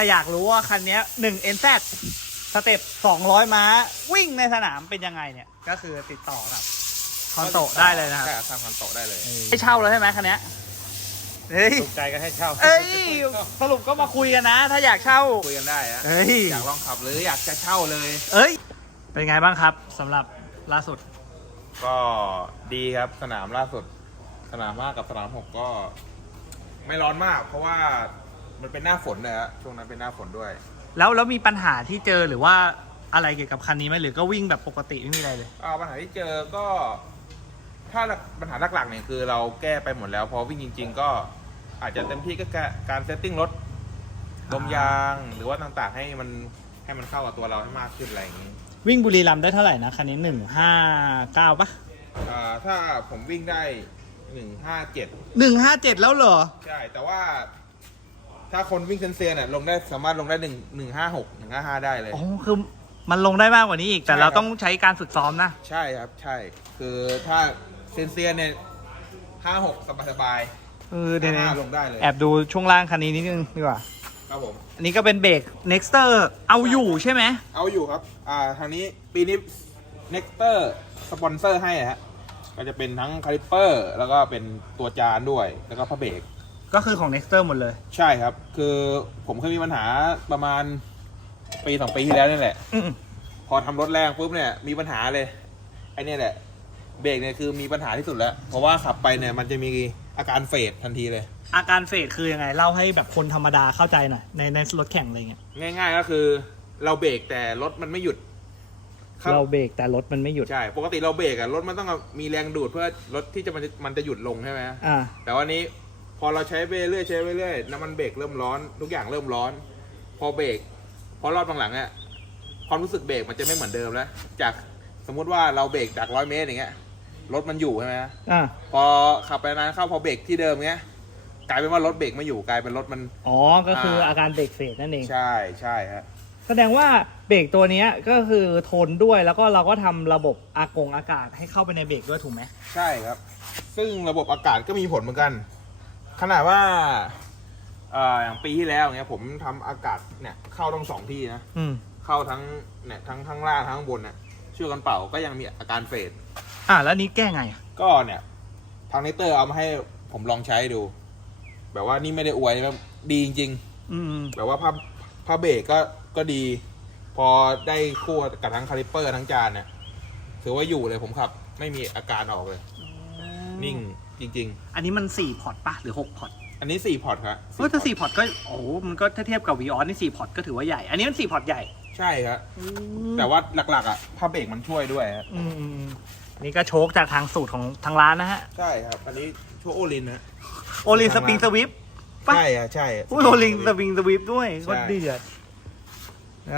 ถ้าอยากรู้ว่าคันเนี้ย1 NZ สเต็ป200 ม้า วิ่งในสนามเป็นยังไงเนี่ย ก็คือติดต่อกับคอนโตะได้เลยนะครับใช่ครับทำคอนโตะได้เลยให้เช่าแล้วใช่ไหมคันเนี้ยเฮ้ยถูกใจก็ให้เช่า เอ้ย สรุปก็มาคุยกันนะ ถ้าอยากเช่า คุยกันได้ฮะเอ้ยอยากลองขับหรืออยากจะเช่าเลย เอ้ย เป็นไงบ้างครับสำหรับล่าสุด ก็ดีครับสนามล่าสุด สนามมากกับสนามหกก็ ไม่ร้อนมาก เพราะว่า มันเป็นหน้าฝนนะฮะช่วงนั้นเป็นหน้าฝนด้วย แล้วแล้วมีปัญหาที่เจอหรือว่าอะไรเกี่ยวกับคันนี้ไหมหรือก็วิ่งแบบปกติไม่มีอะไรเลย อ่าปัญหาที่เจอก็ ถ้าปัญหาหลักๆเนี่ยคือเราแก้ไปหมดแล้ว พอวิ่งจริง ๆ ก็อาจจะเต็มที่ก็แค่การเซตติ้งรถลมยางหรือว่าต่างๆให้มันให้มันเข้ากับตัวเราให้มากขึ้นอะไรอย่างนี้วิ่งบุรีรัมย์ได้เท่าไหร่นะคันนี้หนึ่งห้าเก้าปะอ่าถ้าผมวิ่งได้หนึ่งห้าเจ็ดหนึ่งห้าเจ็ดแล้วเหรอ ใช่ แต่ว่า ถ้าคนวิ่งเซนเซียเนี่ยลงได้สามารถลงได้หนึ่งหนึ่งห้าหกหนึ่งห้าห้าได้เลย อ๋อคือมันลงได้มากกว่านี้อีก แต่ใช่เราครับต้องใช้การฝึกซ้อมนะ ใช่ครับ ใช่ คือถ้าเซนเซียเนี่ยห้าหกสบายสบายเออเดี๋ยวห้านะลงได้เลย แอบดูช่วงล่างคันนี้นิดนึงดีกว่า ครับผม อันนี้ก็เป็นเบรก Nexter เอาอยู่ใช่ไหม เอาอยู่ครับ อ่า ทางนี้ปีนี้ Nectar สปอนเซอร์ให้อะฮะ ก็จะเป็นทั้งคาลิปเปอร์ แล้วก็เป็นตัวจานด้วย แล้วก็พระเบรก ก็คือของ Nexter หมดเลย ใช่ครับ คือผมเคยมีปัญหาประมาณปีสองปีที่แล้วนี่แหละ อืม พอทำรถแรงปุ๊บเนี่ยมีปัญหาเลยไอ้เนี่ยแหละเบรกเนี่ยคือมีปัญหาที่สุดแล้ว เพราะว่าขับไปเนี่ยมันจะมีอาการเฟดทันทีเลย อาการเฟดคือยังไง เล่าให้แบบคนธรรมดาเข้าใจหน่อยในในรถแข่งอะไรเงี้ยง่ายๆก็คือเราเบรกแต่รถมันไม่หยุดครับเราเบรกแต่รถมันไม่หยุด ใช่ ปกติเราเบรกอะรถมันต้องมีแรงดูดเพื่อรถที่จะมันจะมันจะหยุดลงใช่ไหมอ่า แต่วันนี้ พอเราใช้ไปเรื่อยใช้ไปเรื่อยน้ำมันเบรกเริ่มร้อน ทุกอย่างเริ่มร้อน พอเบรกพอรอบบางหลังๆอะความรู้สึกเบรกมันจะไม่เหมือนเดิมแล้ว จากสมมุติว่าเราเบรกจากร้อยเมตรอย่างเงี้ยรถมันอยู่ใช่ไหมอ่าพอขับไปนานเข้าพอเบรกที่เดิมเงี้ยกลายเป็นว่ารถเบรกไม่อยู่กลายเป็นรถมัน อ๋อ ก็คืออาการเบรกเฟดนั่นเอง ใช่ใช่ฮะ แสดงว่าเบรกตัวเนี้ยก็คือทนด้วยแล้วก็เราก็ทำระบบอากงอากาศให้เข้าไปในเบรกด้วยถูกไหมใช่ครับ ซึ่งระบบอากาศก็มีผลเหมือนกัน ขนาดว่าเอ่ออย่างปีที่แล้วเงี้ยผมทำอากาศเนี่ยเข้าทั้งสองที่นะ อืม เข้าทั้งเนี่ยทั้งทั้งล่างทั้งข้างบนเนี่ยช่วยกันเป่าก็ยังมีอาการเฟด อ่าแล้วนี้แก้ไงอะ ก็เนี่ยทางเนเตอร์เอามาให้ผมลองใช้ดู แบบว่านี่ไม่ได้อวยแบบดีจริง อืม ๆ แบบว่าผ้าผ้าเบรกก็ก็ดี พอได้คู่กับทั้งคาลิปเปอร์ทั้งจานเนี่ยถือว่าอยู่เลยผมขับ ไม่มีอาการออกเลย นิ่ง จริง อันนี้มันสี่พอร์ตปะหรือหกพอร์ตๆ อันนี้สี่พอร์ตครับเออถ้าสี่พอร์ตก็โอ้โหมันก็ถ้าเทียบกับวีออสนี่สี่พอร์ตก็ถือว่าใหญ่อันนี้มันสี่พอร์ตใหญ่ใช่ครับแต่ว่าหลักๆอะผ้าเบรกมันช่วยด้วยครับอืมอืมอืมอันนี้ก็โชคจากทางสูตรของทางร้านนะฮะใช่ครับ อันนี้ช่วยโอลินนะโอลินสปริงสวิฟ ปะ ใช่อะใช่โอ้ยโอลินสปริงสวิฟด้วยใช่ ก็เดือด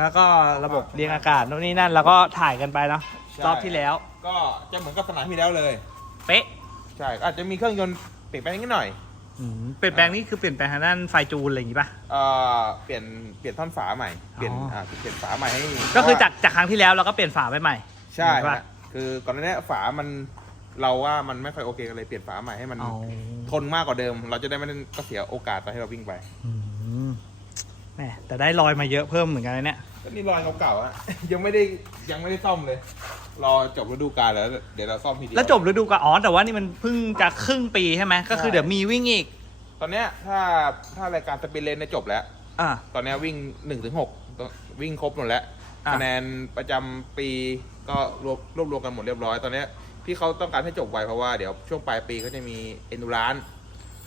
แล้วก็ระบบเรียงอากาศโน่นนี่นั่น แล้วก็ถ่ายกันไปเนาะรอบที่แล้ว ก็จะเหมือนกับสนามที่แล้วเลย เป๊ะใช่อาจจะมีเครื่องยนต์เปลี่ยนแปลงนิดหน่อยอืมเปลี่ยนแปลงนี่คือเปลี่ยนแปลงทางด้านไฟจูนอะไรอย่างงี้ป่ะ เอ่อเปลี่ยนเปลี่ยนท่อนฝาใหม่เปลี่ยนอ๋ออ่อ่าเปลี่ยนฝาใหม่ให้ก็คือจากจากครั้งที่แล้วเราก็เปลี่ยนฝาไปใหม่ ใช่เห็นฮะปะคือก่อนหน้านี้ฝามันเราว่ามันไม่ค่อยโอเคกันเลยเปลี่ยนฝาใหม่ให้มันอ๋อทนมากกว่าเดิม เราจะได้ไม่ต้องก็เสียโอกาสตอนที่เราวิ่งไป อืม แหมแต่ได้รอยมาเยอะเพิ่มเหมือนกันนะเนี่ย ก็นี่รอยเก่าๆอะยังไม่ได้ยังไม่ได้ซ่อมเลย รอจบฤดูกาลแล้ว เดี๋ยวเราซ่อมทีเดียวแล้วจบฤดูกาลอ๋อแต่ว่านี่มันเพิ่งจะครึ่งปีใช่ไหมก็คือใช่เดี๋ยวมีวิ่งอีก ตอนเนี้ยถ้าถ้ารายการสปินเลนเนี่ยจบแล้ว อ่า ตอนเนี้ยวิ่งหนึ่งถึงหกวิ่งครบหมดแล้วอะ คะแนนประจำปีก็รวบรวบรวมกันหมดเรียบร้อย ตอนเนี้ยที่เขาต้องการให้จบไวเพราะว่าเดี๋ยวช่วงปลายปีเขาจะมีเอ็นดูราน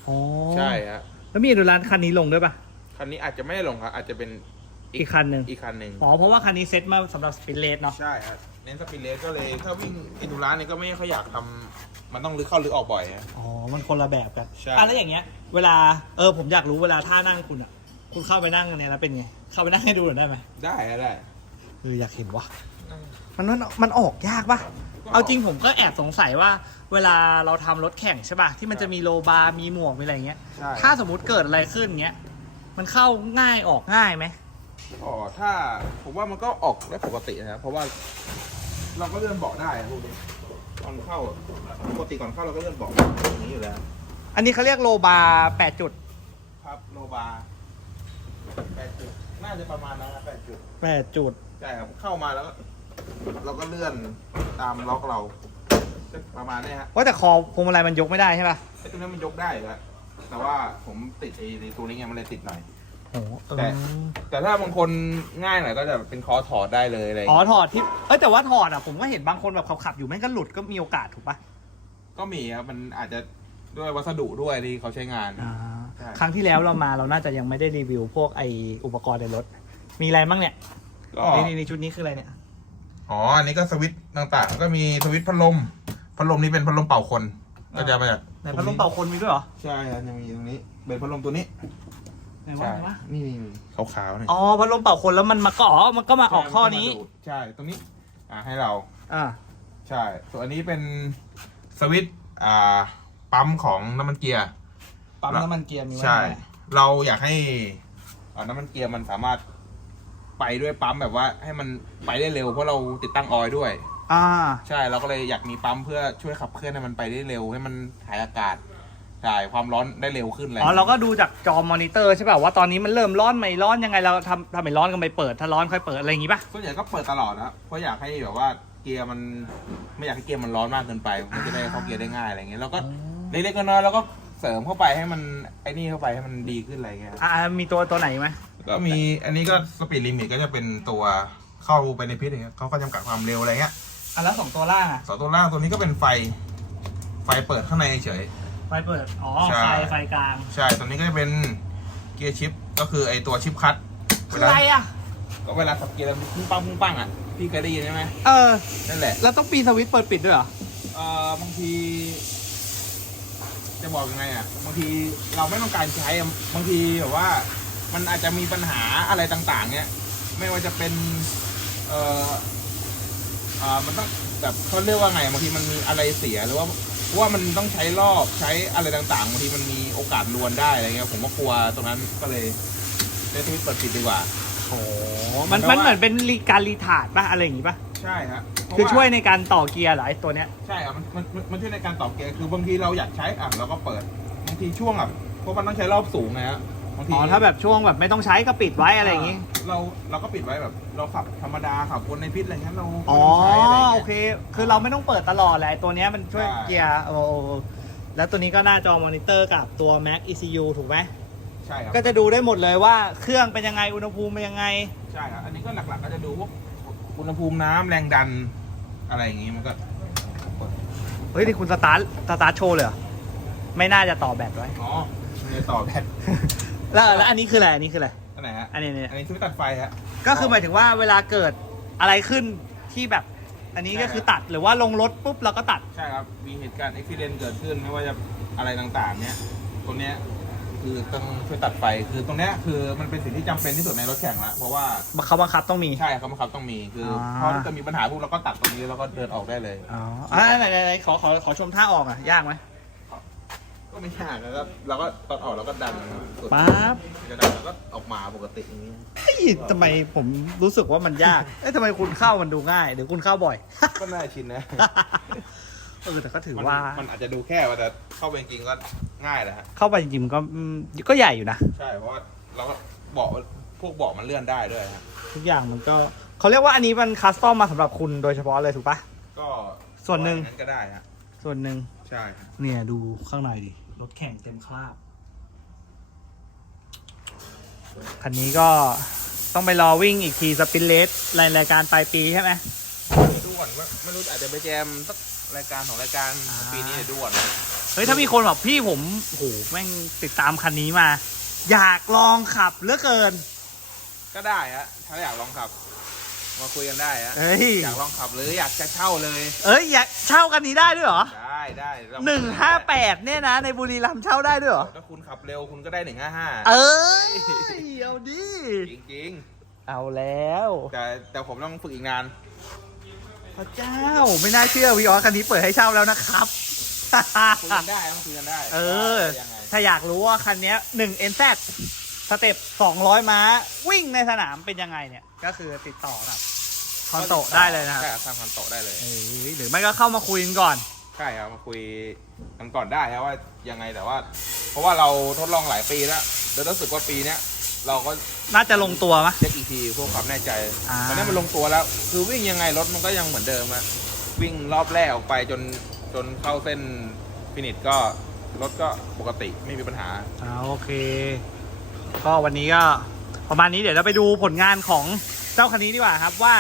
อ๋อใช่ฮะแล้วมีดูร้านคันนี้ลงด้วยป่ะ คันนี้อาจจะไม่ได้ลงครับ อาจจะเป็นอีกคันหนึ่ง อีกคันหนึ่งอ๋อ เพราะว่าคันนี้เซ็ตมาสำหรับสปินเลสเนาะ ใช่ฮะเน้นสปินเลสก็เลย ถ้าวิ่งเอ็นดูรานเนี่ยก็ไม่ค่อยอยากทำมันต้องลึกเข้าลึกออกบ่อยฮะอ๋อ มันคนละแบบกันใช่ อะแล้วอย่างเงี้ย เวลา เออ ผมอยากรู้เวลาท่านั่งคุณอะ คุณเข้าไปนั่งกันเนี่ยแล้วเป็นไง เข้าไปนั่งให้ดูหน่อยได้ไหมได้ฮะได้ เอออยากเห็นว่ะ มันมันมันออกยากป่ะเอาจริงผมก็แอบสงสัยว่า เวลาเราทำรถแข่งใช่ป่ะ ที่มันจะมีโลบาร์มีหมวกมีอะไรเงี้ย ใช่ ถ้าสมมติเกิดอะไรขึ้นเงี้ย มันเข้าง่ายออกง่ายไหมอ๋อถ้าผมว่ามันก็ออกได้ปกตินะครับเพราะว่า เราก็เลื่อนเบาะได้อะพวกนี้ก่อนเข้าปกติก่อนเข้าเราก็เลื่อนเบาะอย่างนี้อยู่แล้ว อันนี้เขาเรียกโลบาร์แปดจุด ครับโนบาแปดจุดน่าจะประมาณนั้นนะแปดจุดแปดจุดใช่ครับเข้ามาแล้วก็เราก็เลื่อนตามล็อกเรา ประมาณเนี้ยฮะว่าแต่คอพวงมาลัยมันยกไม่ได้ใช่ป่ะไอ้ตัวนี้มันยกได้อยู่แล้ว แต่ว่าผมติดไอ้ไอ้ตัวนี้ไงมันเลยติดหน่อย โอ้โหเออแต่ แต่ถ้าบางคนง่ายหน่อยก็จะเป็นคอถอดได้เลยอะไรอย่างอ๋อเงี้ยถอดที่เอ้ยแต่ว่าถอดอะผมก็เห็นบางคนแบบขับๆอยู่แม่งก็หลุดก็มีโอกาสถูกป่ะก็มีครับมันอาจจะด้วยวัสดุด้วยที่เขาใช้งาน อ่าใช่ ครั้งที่แล้วเรามาเราน่าจะยังไม่ได้รีวิวพวกไออุปกรณ์ในรถ มีอะไรบ้างเนี่ยก็นี่นี่นี่ชุดนี้คืออะไรเนี่ยอ๋อ อันนี้ก็สวิตช์ต่างๆ ก็มีสวิตช์พัดลม พัดลมนี้เป็นพัดลมเป่าคน ก็จะมาจากไหนพัดลมเป่าคนมีด้วยเหรอใช่ครับยังมีตรงนี้ เป็นพัดลมตัวนี้ไหนวะไหนวะนี่นี่ขาวๆนี่อ๋อพัดลมเป่าคนแล้วมันมาก็อ๋อมันก็มาออกข้อนี้ ใช่ตรงนี้ อ่าให้เรา อ่าใช่ส่วนอันนี้เป็นสวิตช์อ่าปั๊มของน้ำมันเกียร์ ปั๊มน้ำมันเกียร์มีไว้ใช่ไหนเราอยากให้อ่าน้ำมันเกียร์มันสามารถไปด้วยปั๊มแบบว่าให้มันไปได้เร็วเพราะเราติดตั้งออยล์ด้วย อ่า ใช่เราก็เลยอยากมีปั๊มเพื่อช่วยขับเคลื่อนให้มันไปได้เร็วให้มันถ่ายอากาศถ่ายความร้อนได้เร็วขึ้นอะไรอ๋อเราก็ดูจากจอมอนิเตอร์ใช่ป่ะว่าตอนนี้มันเริ่มร้อนไม่ร้อนยังไงเราทำทำไม่ร้อนกันไปเปิด ถ้าร้อนค่อยเปิดอะไรอย่างงี้ป่ะส่วนใหญ่ก็เปิดตลอดนะเพราะอยากให้แบบว่าเกียร์มันไม่อยากให้เกียร์มันร้อนมากเกินไป มันจะได้เข้าเกียร์ได้ง่ายอะไรเงี้ยแล้วก็เล็กๆน้อยๆแล้วก็เสริมเข้าไปให้มันไอ้นี่เข้าไปให้มันดีขึ้นอะไรเงี้ยอ่ามีตัวตัวไหนไหมก็มีอันนี้ก็สปีดลิมิตก็จะเป็นตัวเข้าไปในพิษอย่างเงี้ยเขาก็จำกัดความเร็วอะไรเงี้ย อะแล้วสองตัวล่างอะสองตัวล่างตัวนี้ก็เป็นไฟ ไฟเปิดข้างในเฉย ไฟเปิด อ๋อ ใช่ ไฟไฟกลาง ใช่ ตัวนี้ก็จะเป็นเกียร์ชิป ก็คือไอตัวชิปคัตคืออะไรอะ ก็เวลาขับเกียร์แล้วพุ่งปังพุ่งปังอะ พี่เคยได้ยินใช่ไหมเออ นั่นแหละ แล้วต้องปีสวิตช์เปิดปิดด้วยเหรอ เอ่อบางที จะบอกยังไงอะ บางทีเราไม่ต้องการใช้อะบางทีแบบว่า มันอาจจะมีปัญหาอะไรต่าง ๆ เนี้ย ไม่ว่าจะเป็น เอ่อเอ่อมันต้องแบบเขาเรียกว่าไงบางทีมันมีอะไรเสียหรือว่าเพราะว่ามันต้องใช้รอบใช้อะไรต่างๆบางทีมันมีโอกาสลวนได้อะไรเงี้ยผมก็กลัวตรงนั้นก็เลยใช้ทวิตเปิดปิดดีกว่า โอ้มันมันเหมือนเป็นรีการรีทาร์ดป่ะอะไรอย่างงี้ป่ะ ใช่ฮะเพราะคือว่าช่วยในการต่อเกียร์เหรอไอ้ตัวเนี้ย ใช่ครับมันมันมันมันช่วยในการตอบเกียร์คือบางทีเราอยากใช้อะเราก็เปิดบางทีช่วงอะเพราะมันต้องใช้รอบสูงไงฮะ บางทีอ๋อถ้าแบบช่วงแบบไม่ต้องใช้ก็ปิดไว้อะไรอย่างงี้ เราเราก็ปิดไว้แบบ เราขับธรรมดาขับวนในพิษอะไรเงี้ยเราอ๋อไม่ต้องใช้อะไรโอเงี้ย เค คือเราไม่ต้องเปิดตลอดแหละไอ้ตัวเนี้ยมันช่วยใช่ เกียร์โอ้โอ้โอ้แล้วตัวนี้ก็หน้าจอมอนิเตอร์กับตัว Mac ECU ถูกไหม ใช่ครับก็จะดูได้หมดเลยว่าเครื่องเป็นยังไงอุณหภูมิเป็นยังไง ใช่ครับอันนี้ก็หลักๆก็จะดูพวกอุณหภูมิน้ำแรงดันอะไรอย่างงี้มันก็เฮ้ยนี่คุณสตาร์ทสตาร์ทโชว์เลยเหรอไม่น่าจะต่อแบตไว้อ๋อมันจะต่อแบต แล้วแล้วอันนี้คืออะไรอันนี้คืออะไร อันไหนฮะอันนี้เนี่ย อันนี้ช่วยตัดไฟฮะก็คือหมายถึงว่าเวลาเกิดอะไรขึ้นที่แบบ อันนี้ก็คือตัดหรือว่าลงรถปุ๊บเราก็ตัด ใช่ครับ มีเหตุการณ์อุบิเหตุเกิดขึ้นไม่ว่าจะอะไรต่างๆ เนี้ยตัวเนี้ยคือต้องช่วยตัดไฟคือตรงเนี้ยคือมันเป็นสิ่งที่จำเป็นที่สุดในรถแข่งละเพราะว่าเขาบังคับต้องมี ใช่ครับครับต้องมีคือออเพราะถ้าเกิดมีปัญหาปุ๊บเราก็ตัดตรงนี้แล้วก็เดินออกได้เลย อ๋ออ่าไหนไหนไหนขอขอขอชมท่าออกอะ ยากไหม ก็ไม่ยากนะครับเราก็ตอนออกเราก็ดันสุดปั๊บจะดันแล้วก็ออกมาปกติอย่างนี้เฮ้ยทำไมผมรู้สึกว่ามันยาก เอ้ยทำไมคุณเข้ามันดูง่ายหรือคุณเข้าบ่อย ก็น่าชินนะเออแต่ก็ถือมันว่ามันอาจจะดูแค่ว่าแต่เข้าไปจริงๆก็ง่ายแหละฮะเข้าไปจริงๆมันก็อืมก็ใหญ่อยู่นะใช่เพราะว่าเราก็เบาะพวกเบาะมันเลื่อนได้ด้วยฮะทุกอย่างมันก็เขาเรียกว่าอันนี้มันคัสตอมมาสำหรับคุณโดยเฉพาะเลยถูกปะก็ส่วนหนึ่งก็ได้ฮะส่วนหนึ่งใช่ฮะเนี่ยดูข้างในดิ รถแข่งเต็มคราบ คันนี้ก็ต้องไปรอวิ่งอีกทีสปินเลสรายการปลายปีใช่ไหมดูก่อนว่าไม่รู้อาจจะไปแจมสักรายการของรายการอ่าปีนี้เดี๋ยวดูก่อนเฮ้ยถ้ามีคนแบบพี่ผมโอ้โหแม่งติดตามคันนี้มา อยากลองขับเหลือเกิน ก็ได้ฮะถ้าอยากลองขับ มาคุยกันได้ฮะเฮ้ยอยากลองขับหรืออยากจะเช่าเลย เอ้ยอยากเช่ากันนี้ได้ด้วยเหรอได้ ได้เราหนึ่งห้าแปดเนี่ยนะ ในบุรีรัมย์เช่าได้ด้วยเหรอ ถ้าคุณขับเร็วคุณก็ได้หนึ่งห้าห้าเอ้ยเอาดิจริงเอาแล้วๆแต่แต่ผมต้องฝึกอีกนาน พระเจ้าไม่น่าเชื่อวีออสคันนี้เปิดให้เช่าแล้วนะครับคุยกันได้ต้องคุยกันได้ เออว่ายังไงถ้าอยากรู้ว่าคันเนี้ย1 NZ สเต็ป200ม้า วิ่งในสนามเป็นยังไงเนี่ย ก็คือติดต่อกับคอนโตะได้เลยนะครับใช่ครับทางคอนโตะได้เลยเอ้ยหรือไม่ก็เข้ามาคุยกันก่อน ใช่ครับมาคุยกันก่อนได้ครับว่ายังไงแต่ว่า เพราะว่าเราทดลองหลายปีแล้วเดี๋ยวรู้สึกว่าปีเนี้ยเราก็น่าจะลงตัวมะเช็คอีกทีเพื่อความแน่ใจอ่า ตอนนี้มันลงตัวแล้ว คือวิ่งยังไงรถมันก็ยังเหมือนเดิมอะวิ่งรอบแรกออกไปจนจนเข้าเส้นฟินิชก็รถก็ปกติไม่มีปัญหา อ่าโอเค ก็วันนี้ก็ประมาณนี้เดี๋ยวเราไปดูผลงานของเจ้าคันนี้ดีกว่าครับ ว่า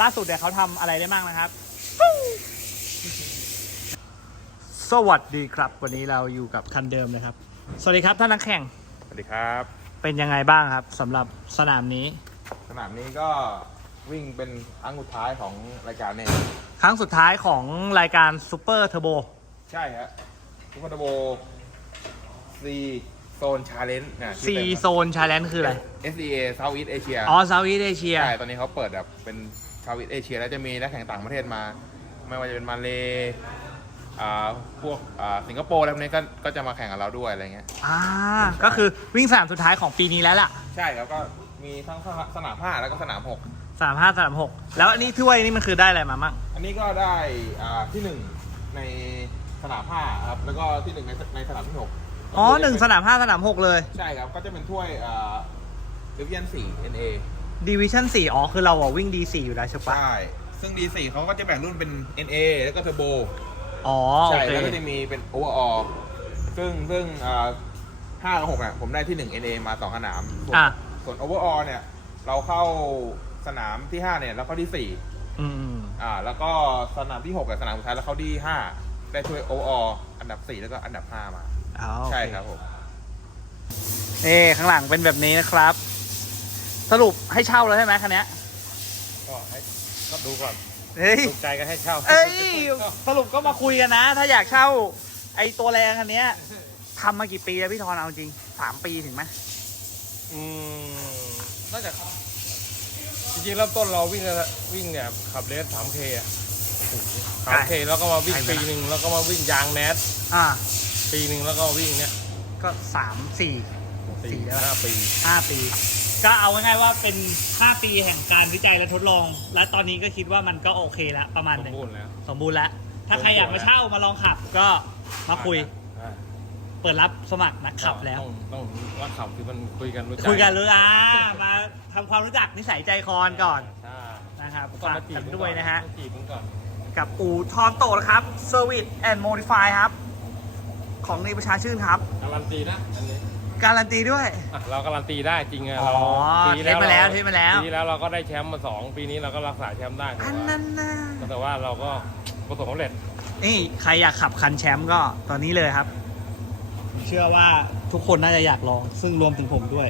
ล่าสุดเนี่ยเขาทำอะไรได้บ้างนะครับ สวัสดีครับ วันนี้เราอยู่กับคันเดิมนะครับ สวัสดีครับท่านนักแข่งสวัสดีครับ เป็นยังไงบ้างครับสำหรับสนามนี้ สนามนี้ก็วิ่งเป็นครั้งสุดท้ายของรายการเนี่ยครั้งสุดท้ายของรายการซูเปอร์เทอร์โบใช่ครับทุกคนโบซีโซนชาเลนจ์นะซีโซนชาเลนจ์คืออะไร SDA Southeast Asia อ๋อซาวิเอเชียใช่ ตอนนี้เขาเปิดแบบเป็น Southeast Asia แล้วจะมีนักแข่งต่างประเทศมา ไม่ว่าจะเป็นมาเล อ่าพวกอ่าสิงคโปร์อะไรพวกนี้ก็ก็จะมาแข่งกับเราด้วยอะไรเงี้ยอ่าก็คือวิ่งสนามสุดท้ายของปีนี้แล้วล่ะใช่ครับก็มีทั้งสนามห้าแล้วก็สนามหกสนามห้าสนามหกแล้วอันนี้ถ้วยนี่มันคือได้อะไรมามั่งอันนี้ก็ได้อ่าที่หนึ่งในสนามห้าครับแล้วก็ที่หนึ่งในในสนามที่หกอ๋อหนึ่งสนามห้าสนามหกเลยใช่ครับก็จะเป็นถ้วยอ่าดิวิชั่นสี่ NA ดิวิชั่นสี่อ๋อคือเราอะวิ่งดีสี่อยู่แล้วใช่ปะใช่ซึ่ง D4 เขาก็จะแบ่งรุ่นเป็น NA แล้วก็เทอร์โบ อ๋อโอใช่เค แล้วก็จะมีเป็น overall ซึ่งซึ่งอ่าห้ากับหกเนี่ยผมได้ที่หนึ่ง NA มาสองสนามส่วนอะ ส่วน overall เนี่ย เราเข้าสนามที่ห้าเนี่ยเราเข้าที่สี่อืม อ่า แล้วก็สนามที่หกกับสนามสุดท้ายเราเข้าที่ห้าได้ถ้วย overall อันดับสี่แล้วก็อันดับห้ามา อ๋อโอเใช่ครับผมนี่ข้างหลังเป็นแบบนี้นะครับ สรุปให้เช่าแล้วใช่ไหมคันเนี้ยก็ให้ก็ดูก่อน เฮ้ย ถูกใจก็ให้เช่าเอ้ย สรุปก็มาคุยกันนะ ถ้าอยากเช่า ไอตัวแรงคันเนี้ยทำมากี่ปีแล้วพี่ทอนเอาจริงสามปีถึงไหมอืมน่าจะจริงๆเริ่มต้นเราวิ่งกันวิ่งเนี่ยขับเลส 3K อะ 3K แล้วก็มาวิ่งปีหนึ่งแล้วก็มาวิ่งยางแนทอ่า ปีหนึ่งแล้วก็วิ่งเนี่ยก็สามสี่สี่สี่แล้วห้าปีห้าปี ก็เอาง่ายๆว่าเป็นห้าปีแห่งการวิจัยและทดลอง และตอนนี้ก็คิดว่ามันก็โอเคแล้วประมาณสหมนึ่งบูรณ์แล้ว สมบูรณ์แล้ว ถ้าใครอยากมาเช่ามาลองขับก็มาคุยอ่าเปิดรับสมัครนักขับแล้ว ต้องต้องว่าขับคือมันคุยกันรู้ใจคุยกันเลยอ่ามาทำความรู้จักนิสัยใจคอนก่อนใช่นะครับก่อนฝากมาจีกับนมึงด้วยนะฮะ ต้องจีบมึงก่อน กับอู่ทอนโตนะครับ Service and Modify ครับ ของในประชาชื่นครับ การันตีนะ อันนี้ การันตีด้วย อะเราการันตีได้จริงอะอ๋อเราปีเทสมาแล้วเทสมาแล้ว ปีที่แล้วเราก็ได้แชมป์มาสองปีนี้เราก็รักษาแชมป์ได้ถือันว่านั้นนะแต่ว่าเราก็ประสบความสำเร็จนี่ใครอยากขับคันแชมป์ก็ตอนนี้เลยครับเชื่อว่าทุกคนน่าจะอยากลอง ซึ่งรวมถึงผมด้วย